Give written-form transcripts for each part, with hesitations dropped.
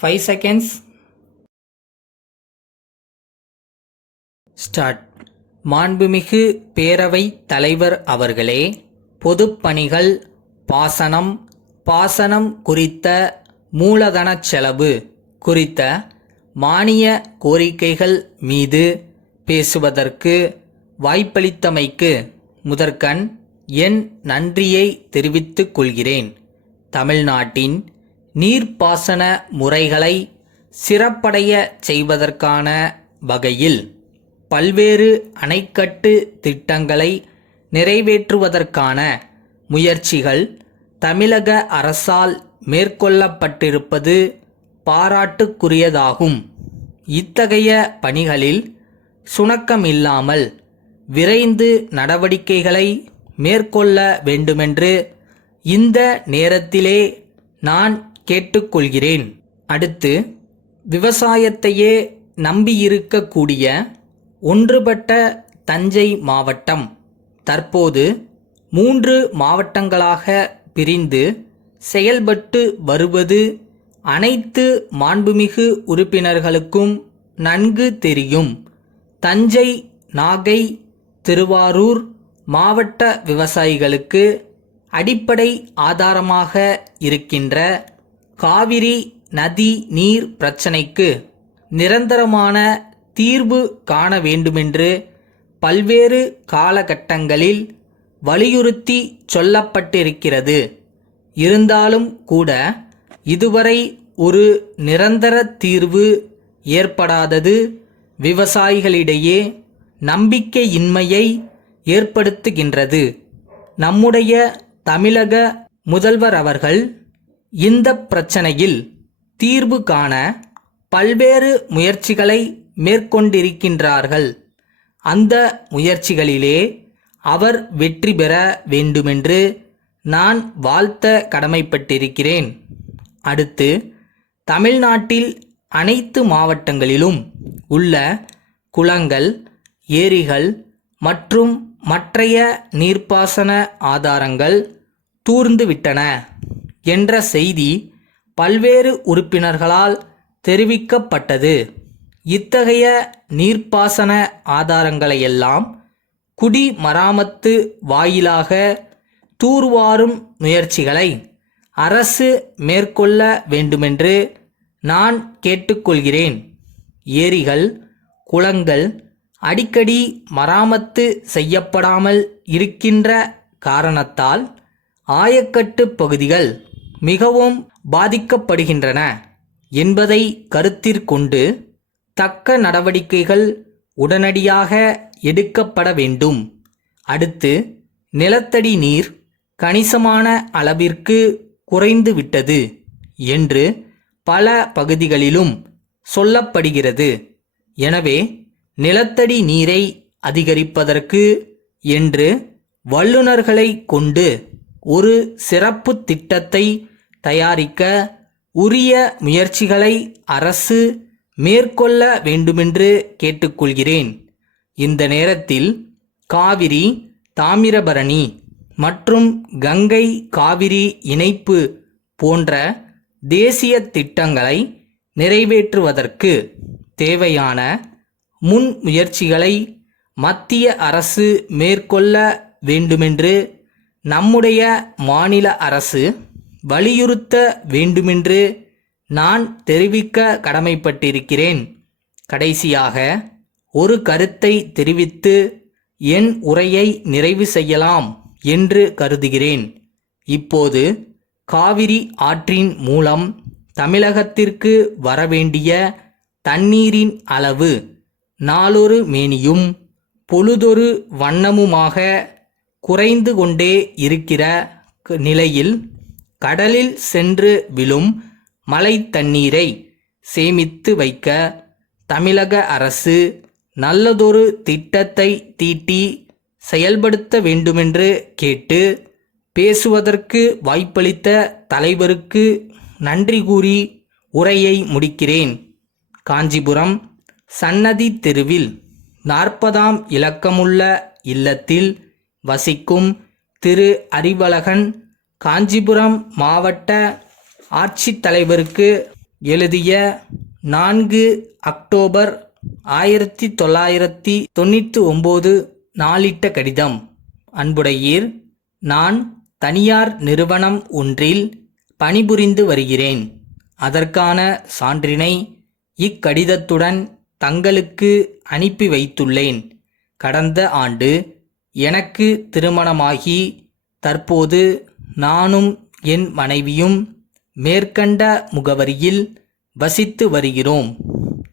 5 seconds. Start. மாண்புமிகு பேரவை தலைவர் அவர்களே, பொதுப்பணிகள், பாசனம் குறித்த மூலதனச் செலவு குறித்த மானிய கோரிக்கைகள் மீது பேசுவதற்கு வாய்ப்பளித்தமைக்கு முதற்கண் என் நன்றியை தெரிவித்துக் கொள்கிறேன். தமிழ்நாட்டின் நீர்ப்பாசன முறைகளை சிறப்படைய செய்வதற்கான வகையில் பல்வேறு அணைக்கட்டு திட்டங்களை நிறைவேற்றுவதற்கான முயற்சிகள் தமிழக அரசால் மேற்கொள்ளப்பட்டிருப்பது பாராட்டுக்குரியதாகும். இத்தகைய பணிகளில் சுணக்கமில்லாமல் விரைந்து நடவடிக்கைகளை மேற்கொள்ள வேண்டுமென்று இந்த நேரத்திலே நான் கேட்டுக்கொள்கிறேன். அடுத்து, விவசாயத்தையே நம்பியிருக்கக்கூடிய ஒன்றுபட்ட தஞ்சை மாவட்டம் தற்போது 3 மாவட்டங்களாக பிரிந்து செயல்பட்டு வருவது அனைத்து மாண்புமிகு உறுப்பினர்களுக்கும் நன்கு தெரியும். தஞ்சை, நாகை, திருவாரூர் மாவட்ட விவசாயிகளுக்கு அடிப்படை ஆதாரமாக இருக்கின்ற காவிரி நதி நீர் பிரச்சனைக்கு நிரந்தரமான தீர்வு காண வேண்டுமென்று பல்வேறு காலகட்டங்களில் வலியுறுத்தி சொல்லப்பட்டிருக்கிறது. இருந்தாலும் கூட இதுவரை ஒரு நிரந்தர தீர்வு ஏற்படாதது விவசாயிகளிடையே நம்பிக்கையின்மையை ஏற்படுத்துகின்றது. நம்முடைய தமிழக முதல்வர் அவர்கள் இந்த பிரச்சனையில் தீர்வு காண பல்வேறு முயற்சிகளை மேற்கொண்டிருக்கின்றார்கள். அந்த முயற்சிகளிலே அவர் வெற்றி பெற வேண்டுமென்று நான் வாழ்த்த கடமைப்பட்டிருக்கிறேன். அடுத்து, தமிழ்நாட்டில் அனைத்து மாவட்டங்களிலும் உள்ள குளங்கள், ஏரிகள் மற்றும் மற்றைய நீர்ப்பாசன ஆதாரங்கள் தூர்ந்துவிட்டன என்ற செய்தி பல்வேறு உறுப்பினர்களால் தெரிவிக்கப்பட்டது. இத்தகைய நீர்ப்பாசன ஆதாரங்களையெல்லாம் குடிமராமத்து வாயிலாக தூர்வாரும் முயற்சிகளை அரசு மேற்கொள்ள வேண்டுமென்று நான் கேட்டுக்கொள்கிறேன். ஏரிகள், குளங்கள் அடிக்கடி மராமத்து செய்யப்படாமல் இருக்கின்ற காரணத்தால் ஆயக்கட்டு பகுதிகள் மிகவும் பாதிக்கப்படுகின்றன என்பதை கருத்திற்கொண்டு தக்க நடவடிக்கைகள் உடனடியாக எடுக்கப்பட வேண்டும். அடுத்து, நிலத்தடி நீர் கணிசமான அளவிற்கு குறைந்துவிட்டது என்று பல பகுதிகளிலும் சொல்லப்படுகிறது. எனவே நிலத்தடி நீரை அதிகரிப்பதற்கு என்று வல்லுநர்களை கொண்டு ஒரு சிறப்பு திட்டத்தை தயாரிக்க உரிய முயற்சிகளை அரசு மேற்கொள்ள வேண்டுமென்று கேட்டுக்கொள்கிறேன். இந்த நேரத்தில் காவிரி, தாமிரபரணி மற்றும் கங்கை காவிரி இணைப்பு போன்ற தேசிய திட்டங்களை நிறைவேற்றுவதற்கு தேவையான முன் முயற்சிகளை மத்திய அரசு மேற்கொள்ள வேண்டுமென்று நம்முடைய மாநில அரசு வலியுறுத்த வேண்டுமென்று நான் தெரிவிக்க கடமைப்பட்டிருக்கிறேன். கடைசியாக ஒரு கருத்தை தெரிவித்து என் உரையை நிறைவு செய்யலாம் என்று கருதுகிறேன். இப்போது காவிரி ஆற்றின் மூலம் தமிழகத்திற்கு வரவேண்டிய தண்ணீரின் அளவு நாளொரு மேனியும் பொழுதொரு வண்ணமுமாக குறைந்து கொண்டே இருக்கிற நிலையில் கடலில் சென்று விழும் மழை தண்ணீரை சேமித்து வைக்க தமிழக அரசு நல்லதொரு திட்டத்தை தீட்டி செயல்படுத்த வேண்டுமென்று கேட்டு பேசுவதற்கு வாய்ப்பளித்த தலைவருக்கு நன்றி கூறி உரையை முடிக்கிறேன். காஞ்சிபுரம் சன்னதி தெருவில் 40ஆம் இலக்கமுள்ள இல்லத்தில் வசிக்கும் திரு அறிவழகன் காஞ்சிபுரம் மாவட்ட ஆட்சித்தலைவருக்கு எழுதிய 4 அக்டோபர் 1999 நாளிட்ட கடிதம். அன்புடையீர், நான் தனியார் நிறுவனம் ஒன்றில் பணிபுரிந்து வருகிறேன். அதற்கான சான்றினை இக்கடிதத்துடன் தங்களுக்கு அனுப்பி வைத்துள்ளேன். கடந்த ஆண்டு எனக்கு திருமணமாகி தற்போது நானும் என் மனைவியும் மேற்கண்ட முகவரியில் வசித்து வருகிறோம்.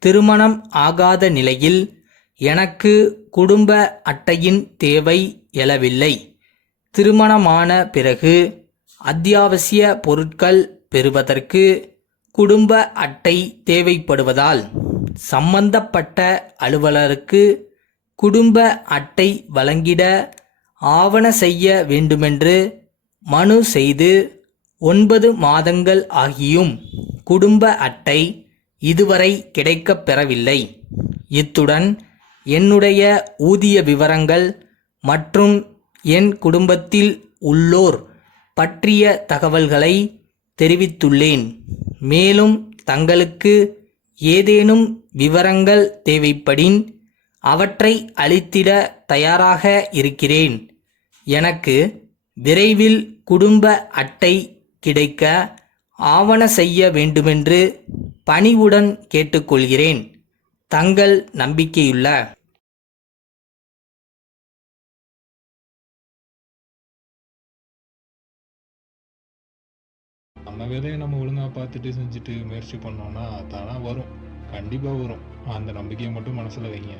திருமணம் ஆகாத நிலையில் எனக்கு குடும்ப அட்டையின் தேவை எழவில்லை. திருமணமான பிறகு அத்தியாவசிய பொருட்கள் பெறுவதற்கு குடும்ப அட்டை தேவைப்படுவதால் சம்பந்தப்பட்ட அலுவலருக்கு குடும்ப அட்டை வழங்கிட ஆவண செய்ய வேண்டுமென்று மனு செய்து 9 மாதங்கள் ஆகியும் குடும்ப அட்டை இதுவரை கிடைக்கப் பெறவில்லை. இத்துடன் என்னுடைய ஊதிய விவரங்கள் மற்றும் என் குடும்பத்தில் உள்ளோர் பற்றிய தகவல்களை தெரிவித்துள்ளேன். மேலும் தங்களுக்கு ஏதேனும் விவரங்கள் தேவைப்படின் அவற்றை அளித்திட தயாராக இருக்கிறேன். எனக்கு விரைவில் குடும்ப அட்டை கிடைக்க ஆவண செய்ய வேண்டுமென்று பணிவுடன் கேட்டுக்கொள்கிறேன். தங்கள் நம்பிக்கையுள்ள நம்ம வேலையை நம்ம ஒழுங்காக பார்த்துட்டு செஞ்சுட்டு முயற்சி பண்ணோம்னா தானாக வரும். கண்டிப்பாக வரும். அந்த நம்பிக்கையை மட்டும் மனசில் வைங்க.